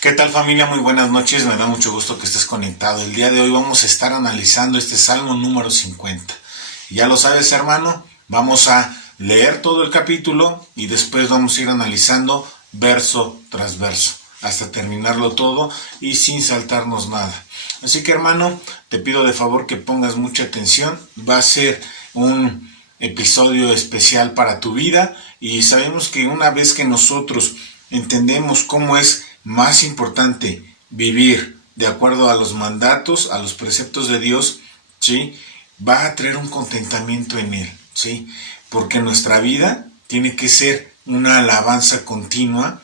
¿Qué tal, familia? Muy buenas noches, me da mucho gusto que estés conectado. El día de hoy vamos a estar analizando este Salmo número 50. Ya lo sabes, hermano, vamos a leer todo el capítulo y después vamos a ir analizando verso tras verso hasta terminarlo todo y sin saltarnos nada. Así que, hermano, te pido de favor que pongas mucha atención. Va a ser un episodio especial para tu vida y sabemos que una vez que nosotros entendemos cómo es más importante vivir de acuerdo a los mandatos, a los preceptos de Dios, ¿sí? Va a traer un contentamiento en Él, ¿sí? Porque nuestra vida tiene que ser una alabanza continua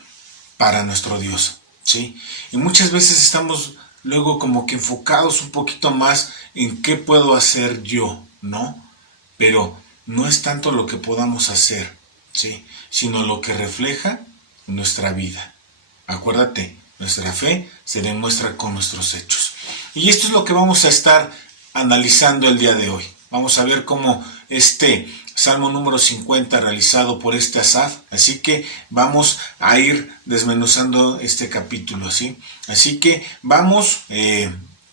para nuestro Dios, ¿sí? Y muchas veces estamos luego como que enfocados un poquito más en qué puedo hacer yo, ¿no? Pero no es tanto lo que podamos hacer, ¿sí? Sino lo que refleja nuestra vida. Acuérdate, nuestra fe se demuestra con nuestros hechos. Y esto es lo que vamos a estar analizando el día de hoy. Vamos a ver cómo este Salmo número 50 realizado por este Asaf. Así que vamos a ir desmenuzando este capítulo, ¿sí? Así que vamos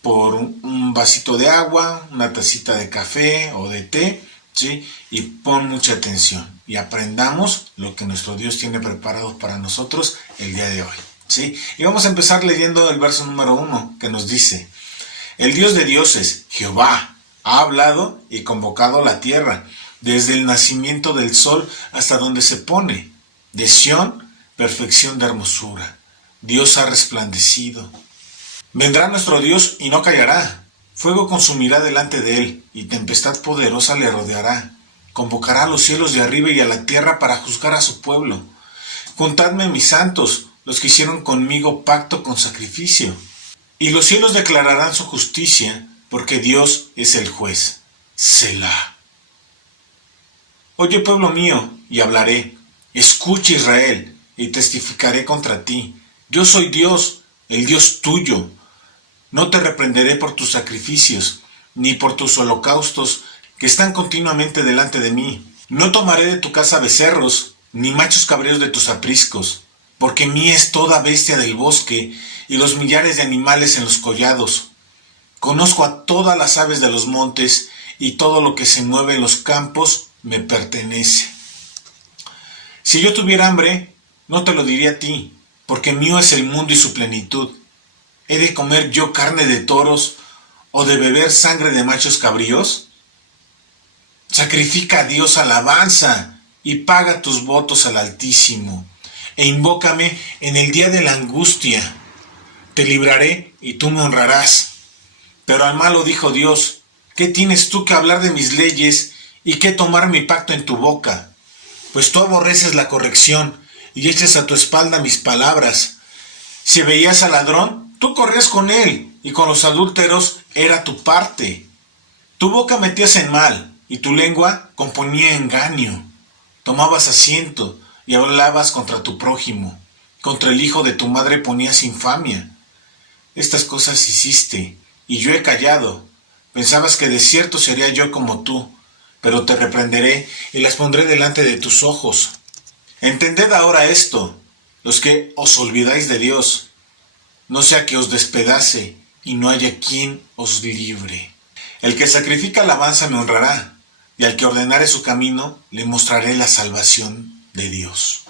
por un vasito de agua, una tacita de café o de té, ¿sí? Y pon mucha atención y aprendamos lo que nuestro Dios tiene preparado para nosotros el día de hoy, ¿sí? Y vamos a empezar leyendo el verso número 1 que nos dice: el Dios de dioses, Jehová, ha hablado y convocado la tierra, desde el nacimiento del sol hasta donde se pone. De Sión, perfección de hermosura. Dios ha resplandecido. Vendrá nuestro Dios y no callará. Fuego consumirá delante de él, y tempestad poderosa le rodeará. Convocará a los cielos de arriba y a la tierra para juzgar a su pueblo. Juntadme mis santos, los que hicieron conmigo pacto con sacrificio. Y los cielos declararán su justicia, porque Dios es el juez. Selah. Oye, pueblo mío, y hablaré. Escucha, Israel, y testificaré contra ti. Yo soy Dios, el Dios tuyo. No te reprenderé por tus sacrificios, ni por tus holocaustos, que están continuamente delante de mí. No tomaré de tu casa becerros, ni machos cabríos de tus apriscos, porque mía es toda bestia del bosque, y los millares de animales en los collados. Conozco a todas las aves de los montes, y todo lo que se mueve en los campos me pertenece. Si yo tuviera hambre, no te lo diría a ti, porque mío es el mundo y su plenitud. ¿He de comer yo carne de toros o de beber sangre de machos cabríos? Sacrifica a Dios alabanza y paga tus votos al Altísimo, e invócame en el día de la angustia. Te libraré y tú me honrarás. Pero al malo dijo Dios: ¿qué tienes tú que hablar de mis leyes y qué tomar mi pacto en tu boca? Pues tú aborreces la corrección y echas a tu espalda mis palabras. Si veías al ladrón, tú corrías con él, y con los adúlteros era tu parte. Tu boca metías en mal, y tu lengua componía engaño. Tomabas asiento y hablabas contra tu prójimo. Contra el hijo de tu madre ponías infamia. Estas cosas hiciste, y yo he callado. Pensabas que de cierto sería yo como tú, pero te reprenderé y las pondré delante de tus ojos. Entended ahora esto, los que os olvidáis de Dios, no sea que os despedace y no haya quien os libre. El que sacrifica alabanza me honrará, y al que ordenare su camino le mostraré la salvación de Dios.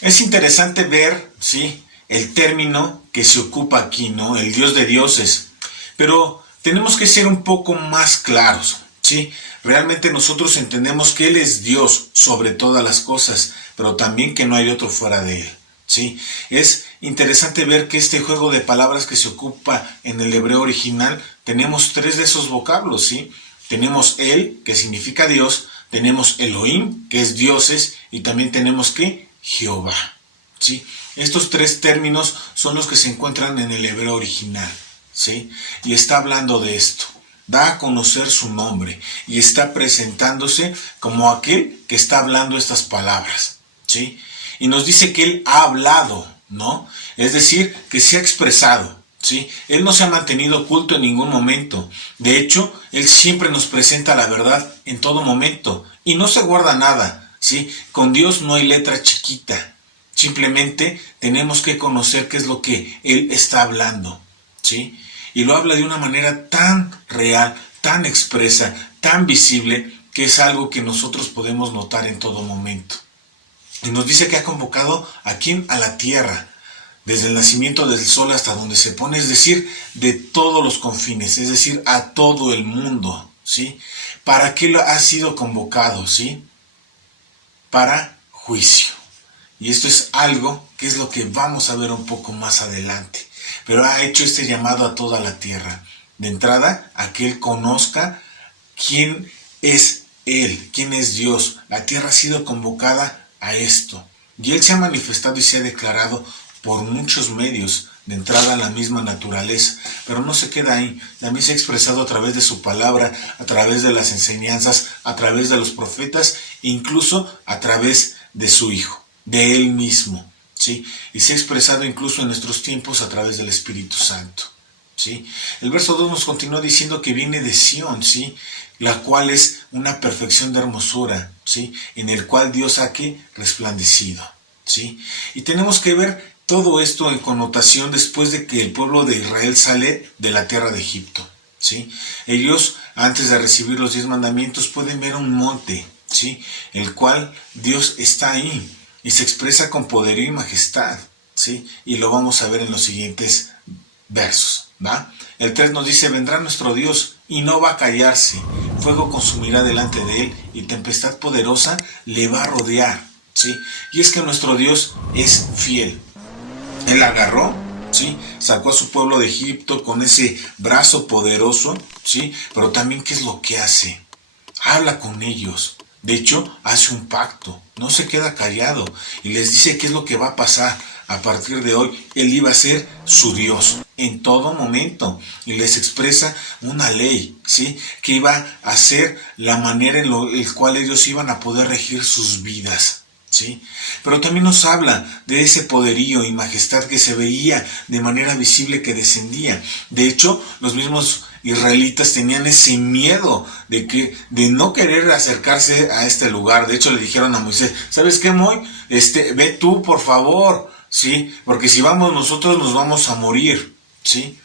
Es interesante ver, ¿sí?, el término que se ocupa aquí, ¿no? El Dios de dioses. Pero tenemos que ser un poco más claros, ¿sí? Realmente nosotros entendemos que Él es Dios sobre todas las cosas, pero también que no hay otro fuera de Él, ¿sí? Es interesante ver que este juego de palabras que se ocupa en el hebreo original, tenemos tres de esos vocablos, ¿sí? Tenemos El, que significa Dios, tenemos Elohim, que es dioses, y también tenemos que Jehová, ¿sí? Estos tres términos son los que se encuentran en el hebreo original, ¿sí? Y está hablando de esto. Da a conocer su nombre y está presentándose como aquel que está hablando estas palabras, ¿sí? Y nos dice que Él ha hablado, ¿no? Es decir, que se ha expresado, ¿sí? Él no se ha mantenido oculto en ningún momento. De hecho, Él siempre nos presenta la verdad en todo momento y no se guarda nada, ¿sí? Con Dios no hay letra chiquita, Simplemente tenemos que conocer qué es lo que Él está hablando, ¿sí? Y lo habla de una manera tan real, tan expresa, tan visible, que es algo que nosotros podemos notar en todo momento. Y nos dice que ha convocado a quién, a la tierra, desde el nacimiento del sol hasta donde se pone, es decir, de todos los confines, es decir, a todo el mundo, ¿sí? ¿Para qué ha sido convocado, sí? Para juicio. Y esto es algo que es lo que vamos a ver un poco más adelante. Pero ha hecho este llamado a toda la tierra. De entrada, a que Él conozca quién es Él, quién es Dios. La tierra ha sido convocada a esto. Y Él se ha manifestado y se ha declarado por muchos medios, de entrada a la misma naturaleza, pero no se queda ahí. También se ha expresado a través de su palabra, a través de las enseñanzas, a través de los profetas, incluso a través de su Hijo, de Él mismo, ¿sí? Y se ha expresado incluso en nuestros tiempos a través del Espíritu Santo, ¿sí? El verso 2 nos continúa diciendo que viene de Sión, ¿sí? La cual es una perfección de hermosura, ¿sí? En el cual Dios ha resplandecido, ¿sí? Y tenemos que ver todo esto en connotación después de que el pueblo de Israel sale de la tierra de Egipto, ¿sí? Ellos, antes de recibir los 10 mandamientos, pueden ver un monte, ¿sí? El cual Dios está ahí y se expresa con poderío y majestad, ¿sí? Y lo vamos a ver en los siguientes versos, ¿va? El 3 nos dice: vendrá nuestro Dios y no va a callarse, fuego consumirá delante de él y tempestad poderosa le va a rodear, ¿sí? Y es que nuestro Dios es fiel. Él agarró, ¿sí? Sacó a su pueblo de Egipto con ese brazo poderoso, ¿sí? Pero también, ¿qué es lo que hace? Habla con ellos. De hecho, hace un pacto. No se queda callado. Y les dice qué es lo que va a pasar. A partir de hoy, Él iba a ser su Dios en todo momento. Y les expresa una ley, ¿sí? Que iba a ser la manera en la cual ellos iban a poder regir sus vidas, ¿sí? Pero también nos habla de ese poderío y majestad que se veía de manera visible que descendía. De hecho, los mismos israelitas tenían ese miedo de no querer acercarse a este lugar. De hecho, le dijeron a Moisés: ¿sabes qué, Moy? Ve tú, por favor, ¿sí? Porque si vamos nosotros nos vamos a morir, ¿sí?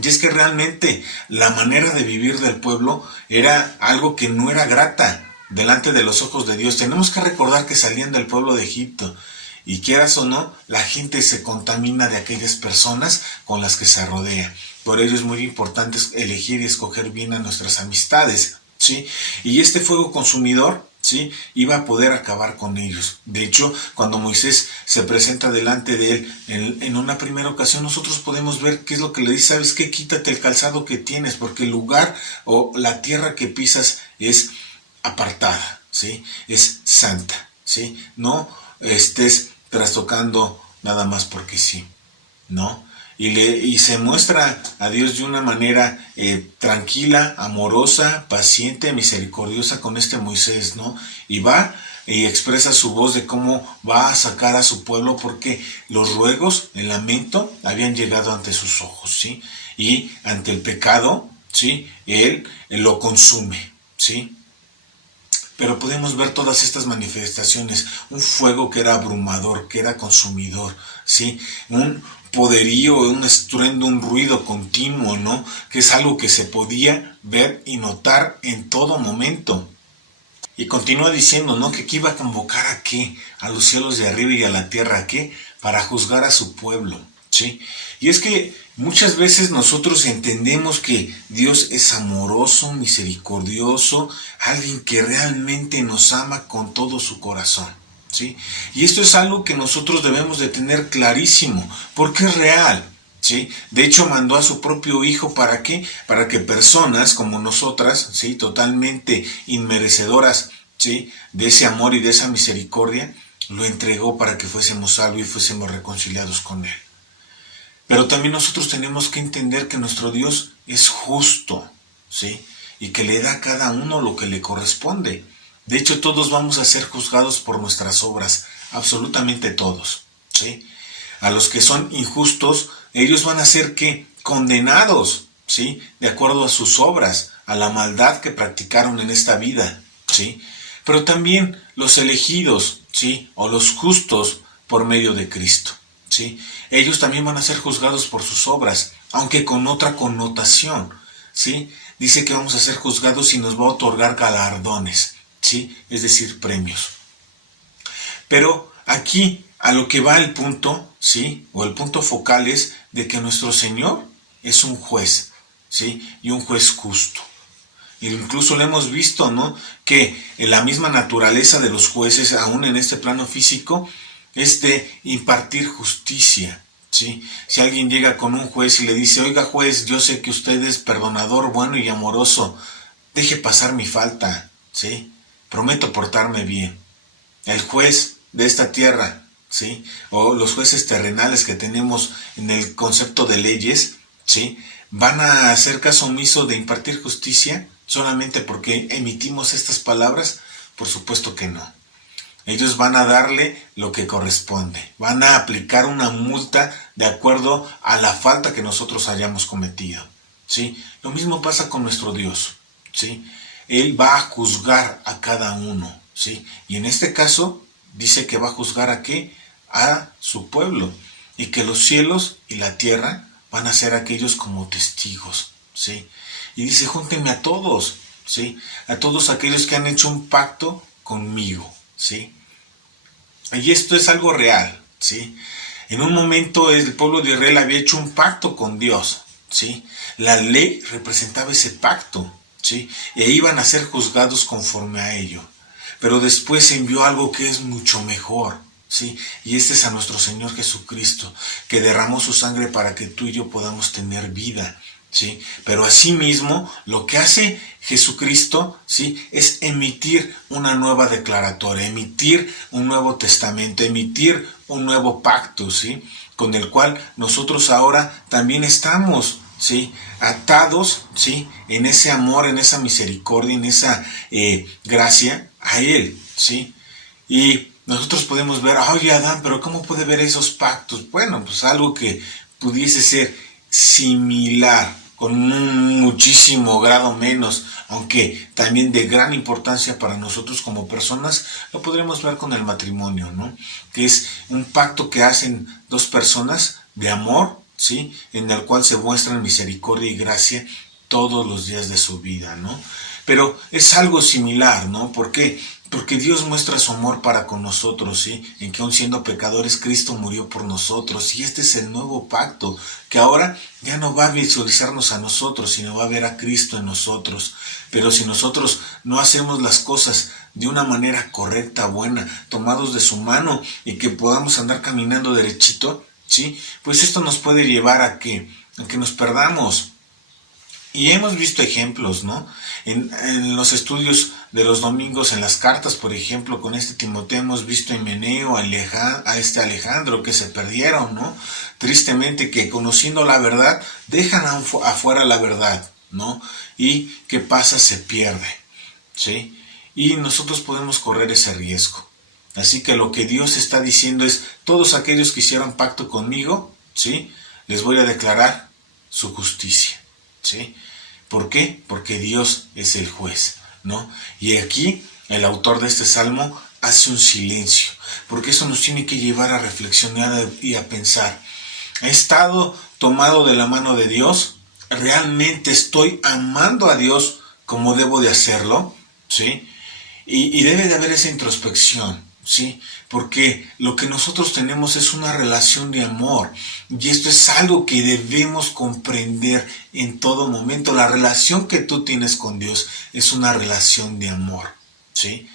Y es que realmente la manera de vivir del pueblo era algo que no era grata delante de los ojos de Dios. Tenemos que recordar que salían del pueblo de Egipto, y quieras o no, la gente se contamina de aquellas personas con las que se rodea. Por ello es muy importante elegir y escoger bien a nuestras amistades, ¿sí? Y este fuego consumidor, ¿sí?, iba a poder acabar con ellos. De hecho, cuando Moisés se presenta delante de él en una primera ocasión, nosotros podemos ver qué es lo que le dice: ¿sabes qué? Quítate el calzado que tienes, porque el lugar o la tierra que pisas es apartada, ¿sí? Es santa, ¿sí? No estés trastocando nada más porque sí, ¿no? Y se muestra a Dios de una manera tranquila, amorosa, paciente, misericordiosa con este Moisés, ¿no? Y va y expresa su voz de cómo va a sacar a su pueblo, porque los ruegos, el lamento, habían llegado ante sus ojos, ¿sí? Y ante el pecado, ¿sí?, él lo consume, ¿sí? Pero podemos ver todas estas manifestaciones: un fuego que era abrumador, que era consumidor, ¿sí? Un poderío, un estruendo, un ruido continuo, ¿no? Que es algo que se podía ver y notar en todo momento. Y continúa diciendo, ¿no?, que aquí iba a convocar ¿a qué? A los cielos de arriba y a la tierra, ¿a qué? Para juzgar a su pueblo, ¿sí? Y es que muchas veces nosotros entendemos que Dios es amoroso, misericordioso, alguien que realmente nos ama con todo su corazón, ¿sí? Y esto es algo que nosotros debemos de tener clarísimo, porque es real, ¿sí? De hecho, mandó a su propio Hijo, ¿para qué? Para que personas como nosotras, ¿sí?, totalmente inmerecedoras, ¿sí?, de ese amor y de esa misericordia, lo entregó para que fuésemos salvos y fuésemos reconciliados con Él. Pero también nosotros tenemos que entender que nuestro Dios es justo, ¿sí?, y que le da a cada uno lo que le corresponde. De hecho, todos vamos a ser juzgados por nuestras obras, absolutamente todos, ¿sí? A los que son injustos, ellos van a ser ¿qué? Condenados, ¿sí?, de acuerdo a sus obras, a la maldad que practicaron en esta vida, ¿sí? Pero también los elegidos, ¿sí?, o los justos, por medio de Cristo, ¿sí? Ellos también van a ser juzgados por sus obras, aunque con otra connotación, ¿sí? Dice que vamos a ser juzgados y nos va a otorgar galardones, ¿sí? Es decir, premios. Pero aquí a lo que va el punto, ¿sí? O el punto focal es de que nuestro Señor es un juez, ¿sí? Y un juez justo. Incluso lo hemos visto, ¿no? Que en la misma naturaleza de los jueces, aún en este plano físico, es de impartir justicia, ¿sí? Si alguien llega con un juez y le dice, oiga juez, yo sé que usted es perdonador, bueno y amoroso, deje pasar mi falta, ¿sí? Prometo portarme bien. El juez de esta tierra, ¿sí? O los jueces terrenales que tenemos en el concepto de leyes, ¿sí? ¿Van a hacer caso omiso de impartir justicia solamente porque emitimos estas palabras? Por supuesto que no. Ellos van a darle lo que corresponde. Van a aplicar una multa de acuerdo a la falta que nosotros hayamos cometido, ¿sí? Lo mismo pasa con nuestro Dios, ¿sí? Él va a juzgar a cada uno, ¿sí? Y en este caso dice que va a juzgar ¿a qué? A su pueblo. Y que los cielos y la tierra van a ser aquellos como testigos, ¿sí? Y dice, júntenme a todos, ¿sí? A todos aquellos que han hecho un pacto conmigo, ¿sí? Y esto es algo real, ¿sí? En un momento el pueblo de Israel había hecho un pacto con Dios, ¿sí? La ley representaba ese pacto, ¿sí? E iban a ser juzgados conforme a ello. Pero después envió algo que es mucho mejor, ¿sí? Y este es a nuestro Señor Jesucristo, que derramó su sangre para que tú y yo podamos tener vida, ¿sí? Pero asimismo, lo que hace Jesucristo, ¿sí? Es emitir una nueva declaratoria, emitir un nuevo testamento, emitir un nuevo pacto, ¿sí? Con el cual nosotros ahora también estamos, ¿sí? Atados, ¿sí? En ese amor, en esa misericordia, en esa gracia a Él, ¿sí? Y nosotros podemos ver, oye Adán, pero ¿cómo puede ver esos pactos? Bueno, pues algo que pudiese ser similar, con un muchísimo grado menos, aunque también de gran importancia para nosotros como personas, lo podremos ver con el matrimonio, ¿no? Que es un pacto que hacen dos personas de amor, ¿sí? En el cual se muestran misericordia y gracia todos los días de su vida, ¿no? Pero es algo similar, ¿no? ¿Por qué? Porque Dios muestra su amor para con nosotros, ¿sí? En que aun siendo pecadores, Cristo murió por nosotros. Y este es el nuevo pacto, que ahora ya no va a visualizarnos a nosotros, sino va a ver a Cristo en nosotros. Pero si nosotros no hacemos las cosas de una manera correcta, buena, tomados de su mano y que podamos andar caminando derechito, ¿sí? Pues esto nos puede llevar a que nos perdamos. Y hemos visto ejemplos, ¿no? En los estudios de los domingos, en las cartas, por ejemplo, con este Timoteo hemos visto a Himeneo, a este Alejandro, que se perdieron, ¿no? Tristemente, que conociendo la verdad, dejan afuera la verdad, ¿no? Y ¿qué pasa? Se pierde, ¿sí? Y nosotros podemos correr ese riesgo. Así que lo que Dios está diciendo es, todos aquellos que hicieron pacto conmigo, ¿sí? Les voy a declarar su justicia, ¿sí? ¿Por qué? Porque Dios es el juez, ¿no? Y aquí el autor de este salmo hace un silencio, porque eso nos tiene que llevar a reflexionar y a pensar. ¿He estado tomado de la mano de Dios? ¿Realmente estoy amando a Dios como debo de hacerlo? ¿Sí? Y debe de haber esa introspección, ¿sí? Porque lo que nosotros tenemos es una relación de amor, y esto es algo que debemos comprender en todo momento. La relación que tú tienes con Dios es una relación de amor, ¿sí?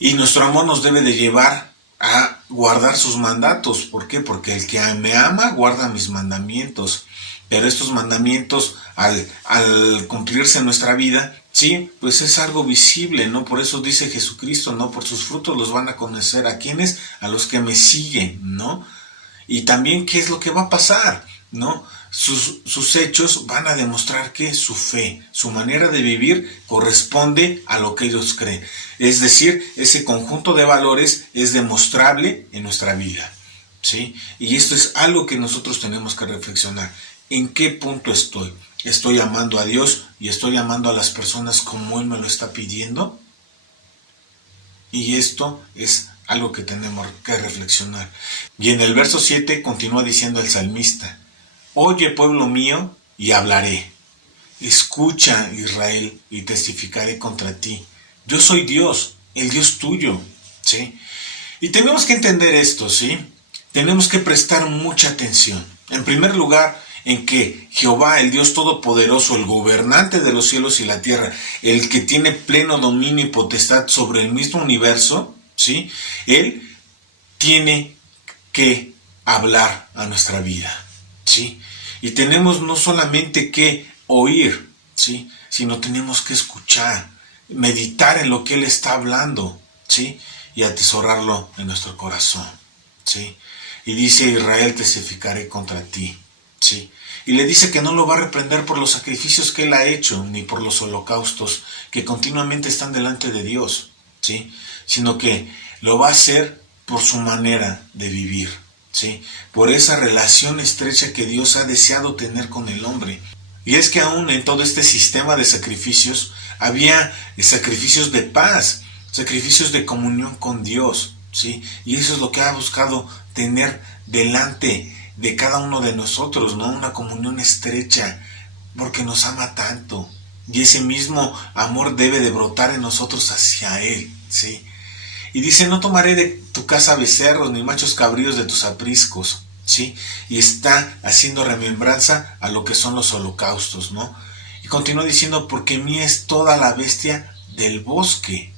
Y nuestro amor nos debe de llevar a guardar sus mandatos. ¿Por qué? Porque el que me ama guarda mis mandamientos. Pero estos mandamientos, al cumplirse en nuestra vida, sí, pues es algo visible, ¿no? Por eso dice Jesucristo, ¿no? Por sus frutos los van a conocer. ¿A quiénes? A los que me siguen, ¿no? Y también, ¿qué es lo que va a pasar? ¿No? Sus hechos van a demostrar que su fe, su manera de vivir corresponde a lo que ellos creen. Es decir, ese conjunto de valores es demostrable en nuestra vida, ¿sí? Y esto es algo que nosotros tenemos que reflexionar. ¿En qué punto estoy? ¿Estoy amando a Dios y estoy amando a las personas como Él me lo está pidiendo? Y esto es algo que tenemos que reflexionar. Y en el verso 7 continúa diciendo el salmista: oye, pueblo mío, y hablaré. Escucha, Israel, y testificaré contra ti. Yo soy Dios, el Dios tuyo, ¿sí? Y tenemos que entender esto, ¿sí? Tenemos que prestar mucha atención. En primer lugar, en que Jehová, el Dios Todopoderoso, el gobernante de los cielos y la tierra, el que tiene pleno dominio y potestad sobre el mismo universo, ¿sí? Él tiene que hablar a nuestra vida, ¿sí? Y tenemos no solamente que oír, ¿sí? Sino tenemos que escuchar, meditar en lo que Él está hablando, ¿sí? Y atesorarlo en nuestro corazón, ¿sí? Y dice: Israel, testificaré contra ti, ¿sí? Y le dice que no lo va a reprender por los sacrificios que Él ha hecho, ni por los holocaustos que continuamente están delante de Dios, ¿sí? Sino que lo va a hacer por su manera de vivir, ¿sí? Por esa relación estrecha que Dios ha deseado tener con el hombre. Y es que aún en todo este sistema de sacrificios había sacrificios de paz, sacrificios de comunión con Dios, ¿sí? Y eso es lo que ha buscado tener delante de cada uno de nosotros, ¿no? Una comunión estrecha, porque nos ama tanto. Y ese mismo amor debe de brotar en nosotros hacia Él, ¿sí? Y dice: no tomaré de tu casa becerros, ni machos cabríos de tus apriscos, ¿sí? Y está haciendo remembranza a lo que son los holocaustos, ¿no? Y continúa diciendo: porque mía es toda la bestia del bosque,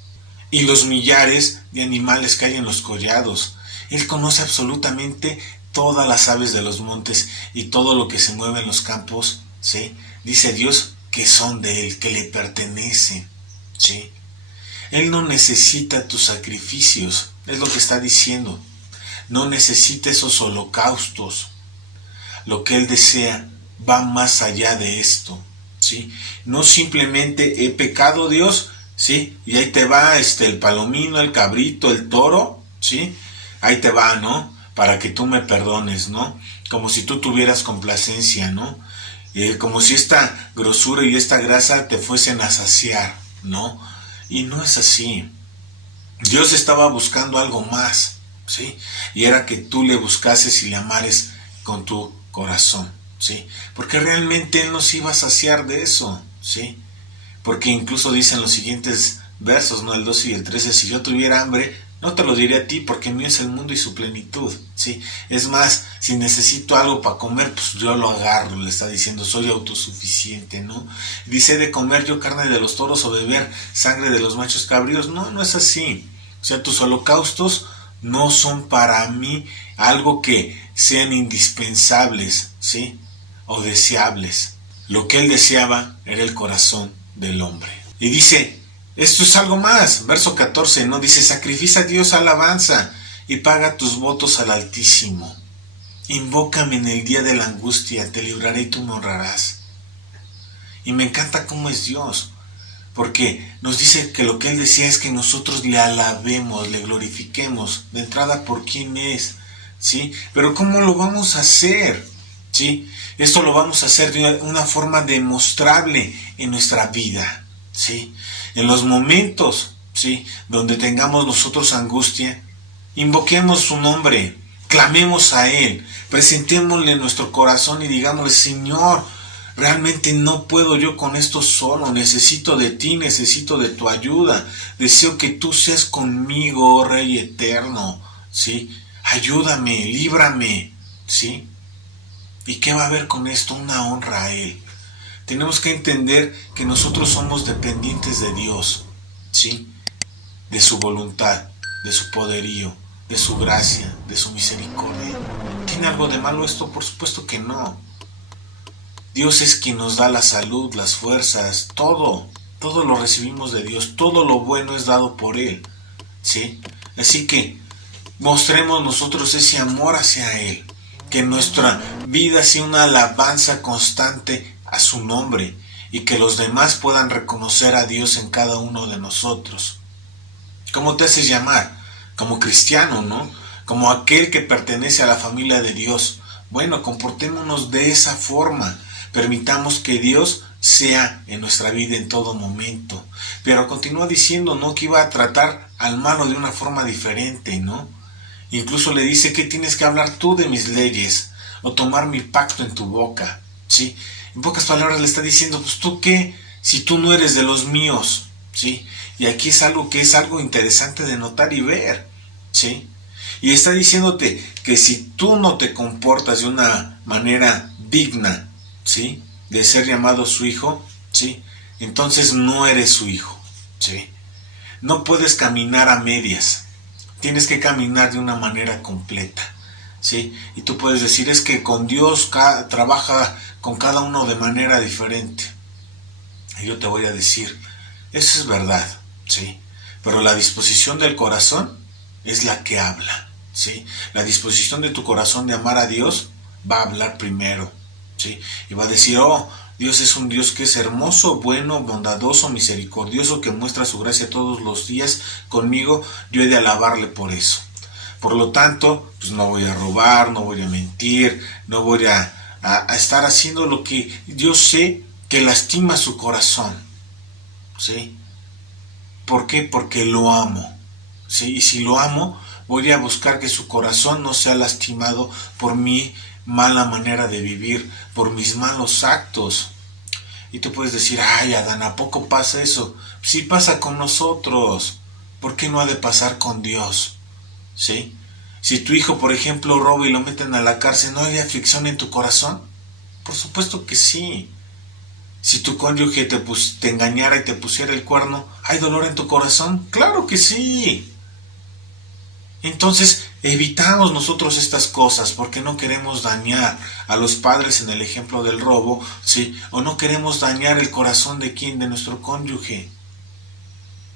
y los millares de animales que hay en los collados. Él conoce absolutamente todas las aves de los montes y todo lo que se mueve en los campos, ¿sí? Dice Dios que son de Él, que le pertenecen, ¿sí? Él no necesita tus sacrificios, es lo que está diciendo. No necesita esos holocaustos. Lo que Él desea va más allá de esto, ¿sí? No simplemente he pecado, Dios, ¿sí? Y ahí te va el palomino, el cabrito, el toro, ¿sí? Ahí te va, ¿no? Para que tú me perdones, ¿no? Como si tú tuvieras complacencia, ¿no? Como si esta grosura y esta grasa te fuesen a saciar, ¿no? Y no es así. Dios estaba buscando algo más, ¿sí? Y era que tú le buscases y le amares con tu corazón, ¿sí? Porque realmente Él nos iba a saciar de eso, ¿sí? Porque incluso dicen los siguientes versos, ¿no? El 12 y el 13: si yo tuviera hambre, no te lo diré a ti, porque mío es el mundo y su plenitud, ¿sí? Es más, si necesito algo para comer, pues yo lo agarro, le está diciendo, soy autosuficiente, ¿no? Dice: de comer yo carne de los toros o beber sangre de los machos cabríos. No, no es así. O sea, tus holocaustos no son para mí algo que sean indispensables, ¿sí? O deseables. Lo que Él deseaba era el corazón del hombre. Y dice: esto es algo más. Verso 14, ¿no? Dice: sacrifica a Dios alabanza y paga tus votos al Altísimo. Invócame en el día de la angustia, te libraré y tú me honrarás. Y me encanta cómo es Dios, porque nos dice que lo que Él decía es que nosotros le alabemos, le glorifiquemos, de entrada por quién es, ¿sí? Pero ¿cómo lo vamos a hacer? ¿Sí? Esto lo vamos a hacer de una forma demostrable en nuestra vida, ¿sí? En los momentos, ¿sí?, donde tengamos nosotros angustia, invoquemos su nombre, clamemos a Él, presentémosle nuestro corazón y digámosle: Señor, realmente no puedo yo con esto solo, necesito de ti, necesito de tu ayuda, deseo que tú seas conmigo, oh Rey eterno, ¿sí? Ayúdame, líbrame, ¿sí? ¿Y qué va a haber con esto? Una honra a Él. Tenemos que entender que nosotros somos dependientes de Dios, ¿sí? De su voluntad, de su poderío, de su gracia, de su misericordia. ¿Tiene algo de malo esto? Por supuesto que no. Dios es quien nos da la salud, las fuerzas, todo lo recibimos de Dios, todo lo bueno es dado por Él, ¿sí? Así que mostremos nosotros ese amor hacia Él, que nuestra vida sea una alabanza constante a su nombre y que los demás puedan reconocer a Dios en cada uno de nosotros. ¿Cómo te haces llamar? Como cristiano, ¿no? Como aquel que pertenece a la familia de Dios. Bueno, comportémonos de esa forma. Permitamos que Dios sea en nuestra vida en todo momento. Pero continúa diciendo, ¿no?, que iba a tratar al malo de una forma diferente, ¿no? Incluso le dice que tienes que hablar tú de mis leyes o tomar mi pacto en tu boca, ¿sí? En pocas palabras le está diciendo, pues tú qué, si tú no eres de los míos, ¿sí? Y aquí es algo interesante de notar y ver, ¿sí? Y está diciéndote que si tú no te comportas de una manera digna, ¿sí?, de ser llamado su hijo, ¿sí?, entonces no eres su hijo, ¿sí? No puedes caminar a medias, tienes que caminar de una manera completa, ¿sí? Y tú puedes decir, es que con Dios trabaja con cada uno de manera diferente. Y yo te voy a decir, eso es verdad, ¿sí? Pero la disposición del corazón es la que habla, ¿sí? La disposición de tu corazón de amar a Dios va a hablar primero, ¿sí? Y va a decir, oh, Dios es un Dios que es hermoso, bueno, bondadoso, misericordioso, que muestra su gracia todos los días conmigo, yo he de alabarle por eso. Por lo tanto, pues no voy a robar, no voy a mentir, no voy a estar haciendo lo que yo sé que lastima su corazón, ¿sí? ¿Por qué? Porque lo amo, ¿sí? Y si lo amo, voy a buscar que su corazón no sea lastimado por mi mala manera de vivir, por mis malos actos. Y tú puedes decir, ay, Adán, ¿a poco pasa eso? Sí pasa con nosotros. ¿Por qué no ha de pasar con Dios? ¿Sí? Si tu hijo, por ejemplo, roba y lo meten a la cárcel, ¿no hay aflicción en tu corazón? Por supuesto que sí. Si tu cónyuge te engañara y te pusiera el cuerno, ¿hay dolor en tu corazón? ¡Claro que sí! Entonces, evitamos nosotros estas cosas porque no queremos dañar a los padres en el ejemplo del robo, ¿sí? O no queremos dañar el corazón de quién, de nuestro cónyuge.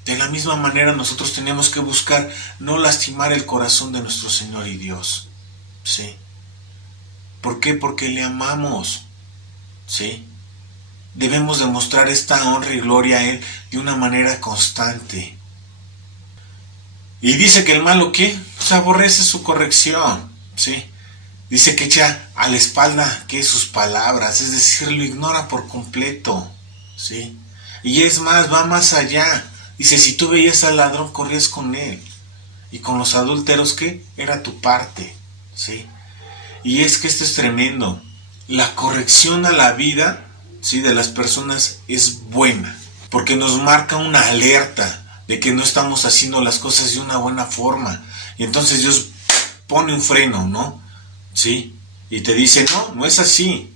De la misma manera nosotros tenemos que buscar no lastimar el corazón de nuestro Señor y Dios, ¿sí? ¿Por qué? Porque le amamos, ¿sí? Debemos demostrar esta honra y gloria a Él de una manera constante. Y dice que el malo, ¿qué? Pues aborrece su corrección, ¿sí? Dice que echa a la espalda, ¿qué? Sus palabras, es decir, lo ignora por completo, ¿sí? Y es más, va más allá. Dice, si tú veías al ladrón, corrías con él. Y con los adúlteros, ¿qué? Era tu parte, ¿sí? Y es que esto es tremendo. La corrección a la vida, ¿sí?, de las personas es buena, porque nos marca una alerta de que no estamos haciendo las cosas de una buena forma. Y entonces Dios pone un freno, ¿no? ¿Sí? Y te dice, no, no es así.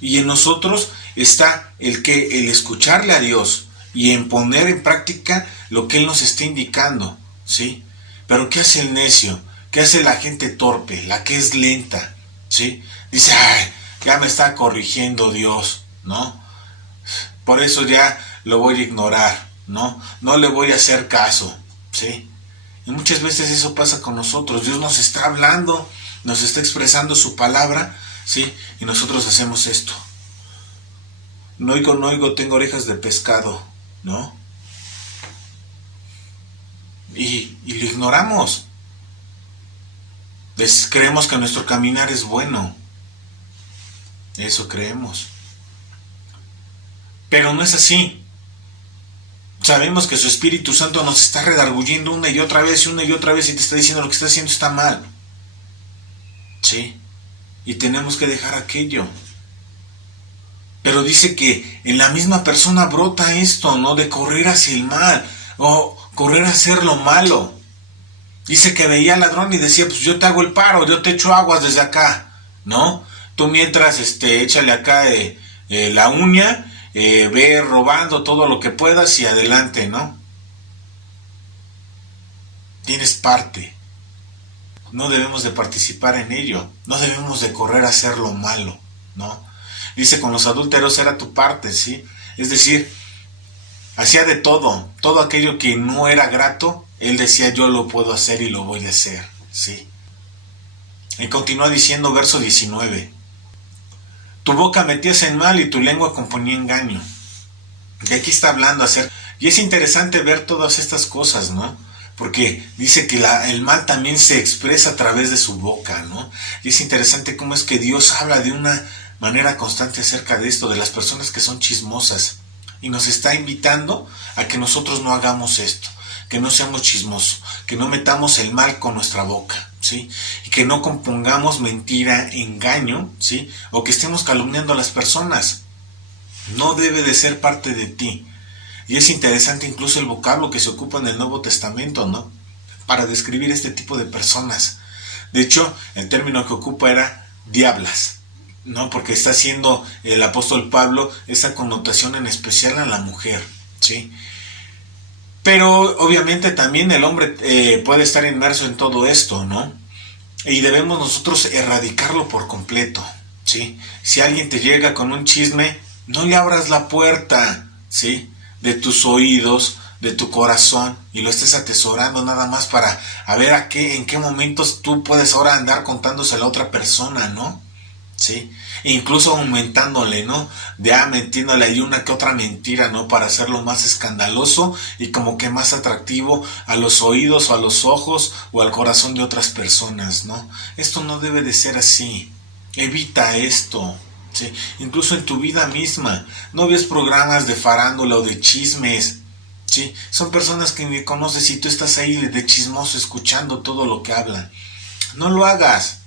Y en nosotros está el escucharle a Dios y en poner en práctica lo que Él nos está indicando, ¿sí? Pero ¿qué hace el necio? ¿Qué hace la gente torpe? La que es lenta, ¿sí? Dice, ay, ya me está corrigiendo Dios, ¿no? Por eso ya lo voy a ignorar, ¿no? No le voy a hacer caso, ¿sí? Y muchas veces eso pasa con nosotros. Dios nos está hablando, nos está expresando su palabra, ¿sí? Y nosotros hacemos esto. No oigo, no oigo, tengo orejas de pescado, ¿no? Y lo ignoramos. Creemos que nuestro caminar es bueno. Eso creemos. Pero no es así. Sabemos que su Espíritu Santo nos está redarguyendo una y otra vez y te está diciendo lo que está haciendo está mal. Sí. Y tenemos que dejar aquello. Pero dice que en la misma persona brota esto, ¿no? De correr hacia el mal o correr a hacer lo malo. Dice que veía al ladrón y decía, pues yo te hago el paro, yo te echo aguas desde acá, ¿no? Tú mientras, échale acá la uña, ve robando todo lo que puedas y adelante, ¿no? Tienes parte. No debemos de participar en ello. No debemos de correr a hacer lo malo, ¿no? Dice, con los adúlteros era tu parte, ¿sí? Es decir, hacía de todo. Todo aquello que no era grato, él decía, yo lo puedo hacer y lo voy a hacer, ¿sí? Y continúa diciendo, verso 19. Tu boca metías en mal y tu lengua componía engaño. Y aquí está hablando acerca. Y es interesante ver todas estas cosas, ¿no? Porque dice que el mal también se expresa a través de su boca, ¿no? Y es interesante cómo es que Dios habla de una manera constante acerca de esto, de las personas que son chismosas. Y nos está invitando a que nosotros no hagamos esto, que no seamos chismosos, que no metamos el mal con nuestra boca, ¿sí? Y que no compongamos mentira, engaño, ¿sí? O que estemos calumniando a las personas. No debe de ser parte de ti. Y es interesante incluso el vocablo que se ocupa en el Nuevo Testamento, ¿no? Para describir este tipo de personas. De hecho, el término que ocupa era diablas, ¿no? Porque está haciendo el apóstol Pablo esa connotación en especial a la mujer, ¿sí? Pero obviamente también el hombre puede estar inmerso en todo esto, ¿no? Y debemos nosotros erradicarlo por completo, ¿sí? Si alguien te llega con un chisme, no le abras la puerta, ¿sí? De tus oídos, de tu corazón, y lo estés atesorando nada más para a ver en qué momentos tú puedes ahora andar contándosela a otra persona, ¿no? ¿Sí? E incluso aumentándole, ¿no? Metiéndole ahí una que otra mentira, ¿no? Para hacerlo más escandaloso y como que más atractivo a los oídos o a los ojos o al corazón de otras personas, ¿no? Esto no debe de ser así. Evita esto, ¿sí? Incluso en tu vida misma. No ves programas de farándula o de chismes, ¿sí? Son personas que ni conoces y tú estás ahí de chismoso escuchando todo lo que hablan. No lo hagas,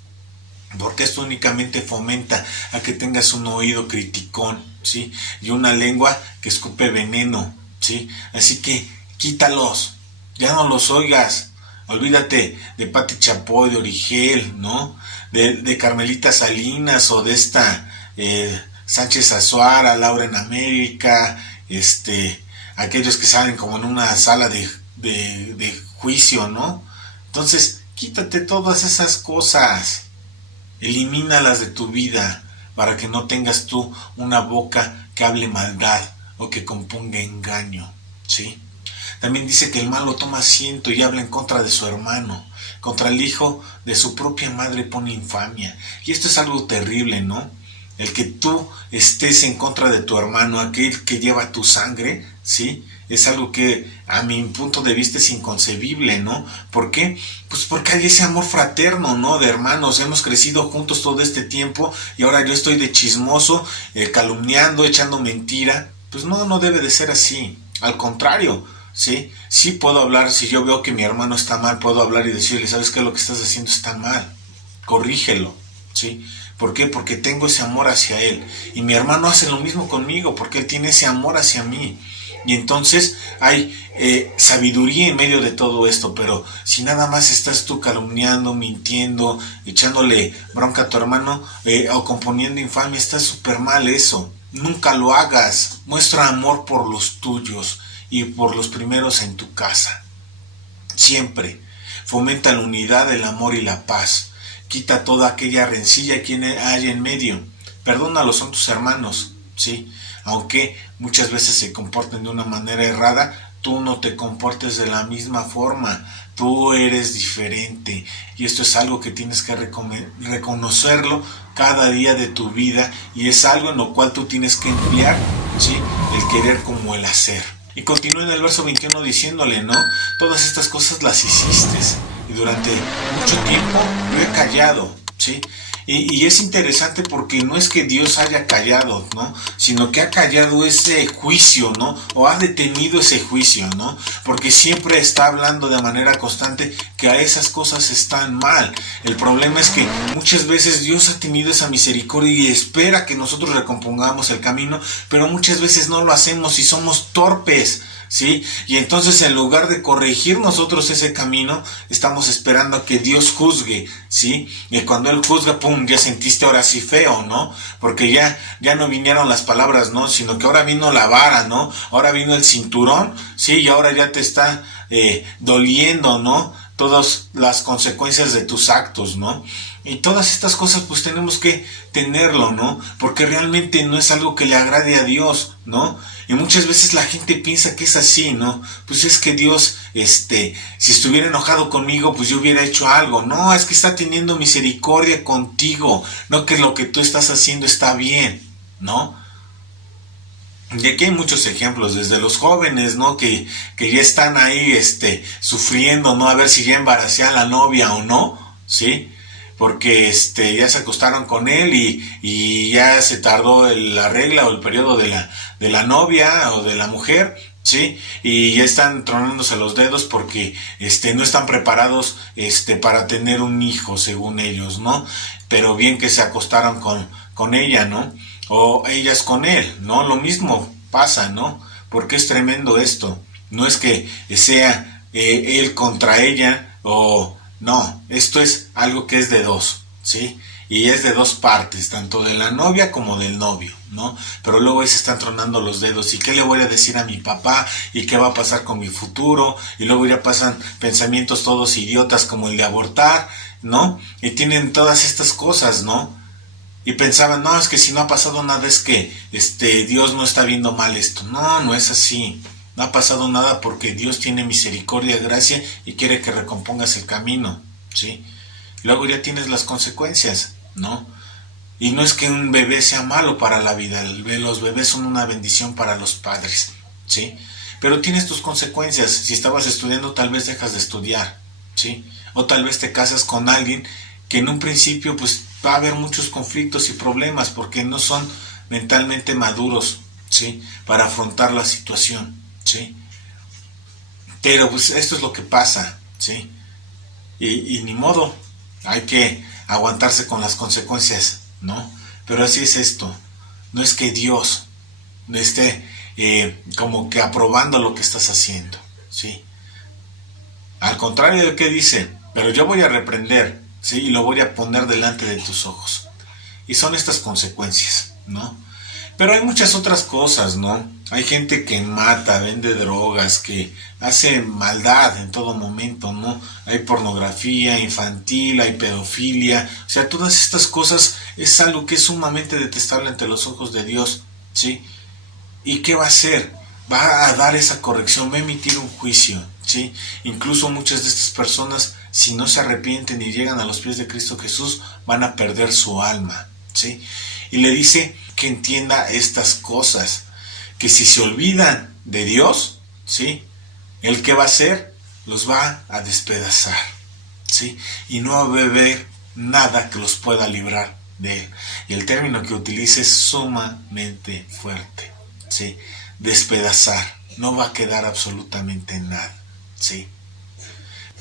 porque esto únicamente fomenta a que tengas un oído criticón, ¿sí? Y una lengua que escupe veneno, ¿sí? Así que quítalos, ya no los oigas. Olvídate de Pati Chapoy, de Origel, ¿no? De Carmelita Salinas o de esta Sánchez Azuara, Laura en América, aquellos que salen como en una sala de juicio, ¿no? Entonces, quítate todas esas cosas. Elimínalas de tu vida para que no tengas tú una boca que hable maldad o que componga engaño, ¿sí? También dice que el malo toma asiento y habla en contra de su hermano, contra el hijo de su propia madre pone infamia. Y esto es algo terrible, ¿no? El que tú estés en contra de tu hermano, aquel que lleva tu sangre, ¿sí? Es algo que a mi punto de vista es inconcebible, ¿no? ¿Por qué? Pues porque hay ese amor fraterno, ¿no? De hermanos, hemos crecido juntos todo este tiempo y ahora yo estoy de chismoso, calumniando, echando mentira. Pues no debe de ser así. Al contrario, ¿sí? Sí puedo hablar, si yo veo que mi hermano está mal, puedo hablar y decirle, ¿sabes qué? Lo que estás haciendo está mal. Corrígelo, ¿sí? ¿Por qué? Porque tengo ese amor hacia él. Y mi hermano hace lo mismo conmigo, porque él tiene ese amor hacia mí. Y entonces hay sabiduría en medio de todo esto, pero si nada más estás tú calumniando, mintiendo, echándole bronca a tu hermano o componiendo infamia, está súper mal eso. Nunca lo hagas. Muestra amor por los tuyos y por los primeros en tu casa. Siempre. Fomenta la unidad, el amor y la paz. Quita toda aquella rencilla que hay en medio. Perdónalos, son tus hermanos, ¿sí? Aunque muchas veces se comporten de una manera errada, tú no te comportes de la misma forma. Tú eres diferente. Y esto es algo que tienes que reconocerlo cada día de tu vida. Y es algo en lo cual tú tienes que emplear, ¿sí? El querer como el hacer. Y continúa en el verso 21 diciéndole, ¿no? Todas estas cosas las hiciste. Y durante mucho tiempo yo he callado, ¿sí? Y es interesante porque no es que Dios haya callado, ¿no? Sino que ha callado ese juicio, ¿no? O ha detenido ese juicio, ¿no? Porque siempre está hablando de manera constante que a esas cosas están mal. El problema es que muchas veces Dios ha tenido esa misericordia y espera que nosotros recompongamos el camino, pero muchas veces no lo hacemos y somos torpes, ¿sí? Y entonces en lugar de corregir nosotros ese camino, estamos esperando a que Dios juzgue, ¿sí? Y cuando Él juzga, ¡pum!, ya sentiste ahora sí feo, ¿no? Porque ya no vinieron las palabras, ¿no? Sino que ahora vino la vara, ¿no? Ahora vino el cinturón, ¿sí? Y ahora ya te está doliendo, ¿no? Todas las consecuencias de tus actos, ¿no? Y todas estas cosas pues tenemos que tenerlo, ¿no? Porque realmente no es algo que le agrade a Dios, ¿no? Y muchas veces la gente piensa que es así, ¿no? Pues es que Dios, si estuviera enojado conmigo, pues yo hubiera hecho algo. No, es que está teniendo misericordia contigo, no que lo que tú estás haciendo está bien, ¿no? Y aquí hay muchos ejemplos, desde los jóvenes, ¿no? Que ya están ahí, sufriendo, ¿no? A ver si ya embaracé a la novia o no, ¿sí? porque ya se acostaron con él y ya se tardó la regla o el periodo de la novia o de la mujer, ¿sí? Y ya están tronándose los dedos porque no están preparados para tener un hijo, según ellos, ¿no? Pero bien que se acostaron con ella, ¿no? O ellas con él, ¿no? Lo mismo pasa, ¿no? Porque es tremendo esto. No es que sea él contra ella o no, esto es algo que es de dos, ¿sí? Y es de dos partes, tanto de la novia como del novio, ¿no? Pero luego ahí se están tronando los dedos. ¿Y qué le voy a decir a mi papá? ¿Y qué va a pasar con mi futuro? Y luego ya pasan pensamientos todos idiotas como el de abortar, ¿no? Y tienen todas estas cosas, ¿no? Y pensaban, no, es que si no ha pasado nada es que Dios no está viendo mal esto. No, no es así. No ha pasado nada porque Dios tiene misericordia, gracia y quiere que recompongas el camino, ¿sí? Luego ya tienes las consecuencias, ¿no? Y no es que un bebé sea malo para la vida, los bebés son una bendición para los padres, ¿sí? Pero tienes tus consecuencias. Si estabas estudiando, tal vez dejas de estudiar, ¿sí? O tal vez te casas con alguien que en un principio pues va a haber muchos conflictos y problemas porque no son mentalmente maduros, ¿sí? Para afrontar la situación, ¿sí? Pero pues esto es lo que pasa, ¿sí? Y ni modo, hay que aguantarse con las consecuencias, ¿no? Pero así es esto. No es que Dios esté como que aprobando lo que estás haciendo, ¿sí? Al contrario de que dice, pero yo voy a reprender, ¿sí? Y lo voy a poner delante de tus ojos. Y son estas consecuencias, ¿no? Pero hay muchas otras cosas, ¿no? Hay gente que mata, vende drogas, que hace maldad en todo momento, ¿no? Hay pornografía infantil, hay pedofilia, o sea, todas estas cosas es algo que es sumamente detestable ante los ojos de Dios, ¿sí? ¿Y qué va a hacer? Va a dar esa corrección, va a emitir un juicio, ¿sí? Incluso muchas de estas personas, si no se arrepienten y llegan a los pies de Cristo Jesús, van a perder su alma, ¿sí? Y le dice que entienda estas cosas, que si se olvidan de Dios, ¿sí? ¿El qué va a hacer? Los va a despedazar, ¿sí? Y no va a haber nada que los pueda librar de él. Y el término que utiliza es sumamente fuerte, ¿sí? Despedazar, no va a quedar absolutamente nada, ¿sí?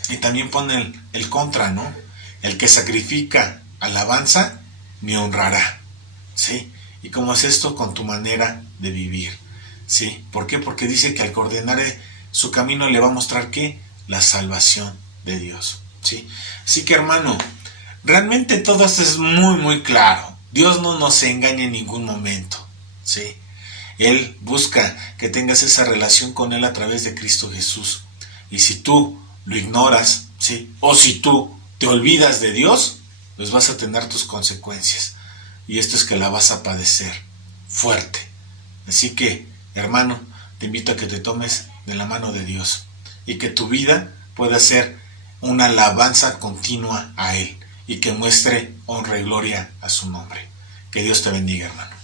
Y también pone el contra, ¿no? El que sacrifica alabanza me honrará, ¿sí? ¿Y cómo es esto? Con tu manera de vivir, ¿sí? ¿Por qué? Porque dice que al coordinar su camino le va a mostrar ¿qué? La salvación de Dios, ¿sí? Así que, hermano, realmente todo esto es muy, muy claro. Dios no nos engaña en ningún momento, ¿sí? Él busca que tengas esa relación con Él a través de Cristo Jesús. Y si tú lo ignoras, ¿sí? O si tú te olvidas de Dios, pues vas a tener tus consecuencias. Y esto es que la vas a padecer fuerte. Así que, hermano, te invito a que te tomes de la mano de Dios y que tu vida pueda ser una alabanza continua a Él y que muestre honra y gloria a su nombre. Que Dios te bendiga, hermano.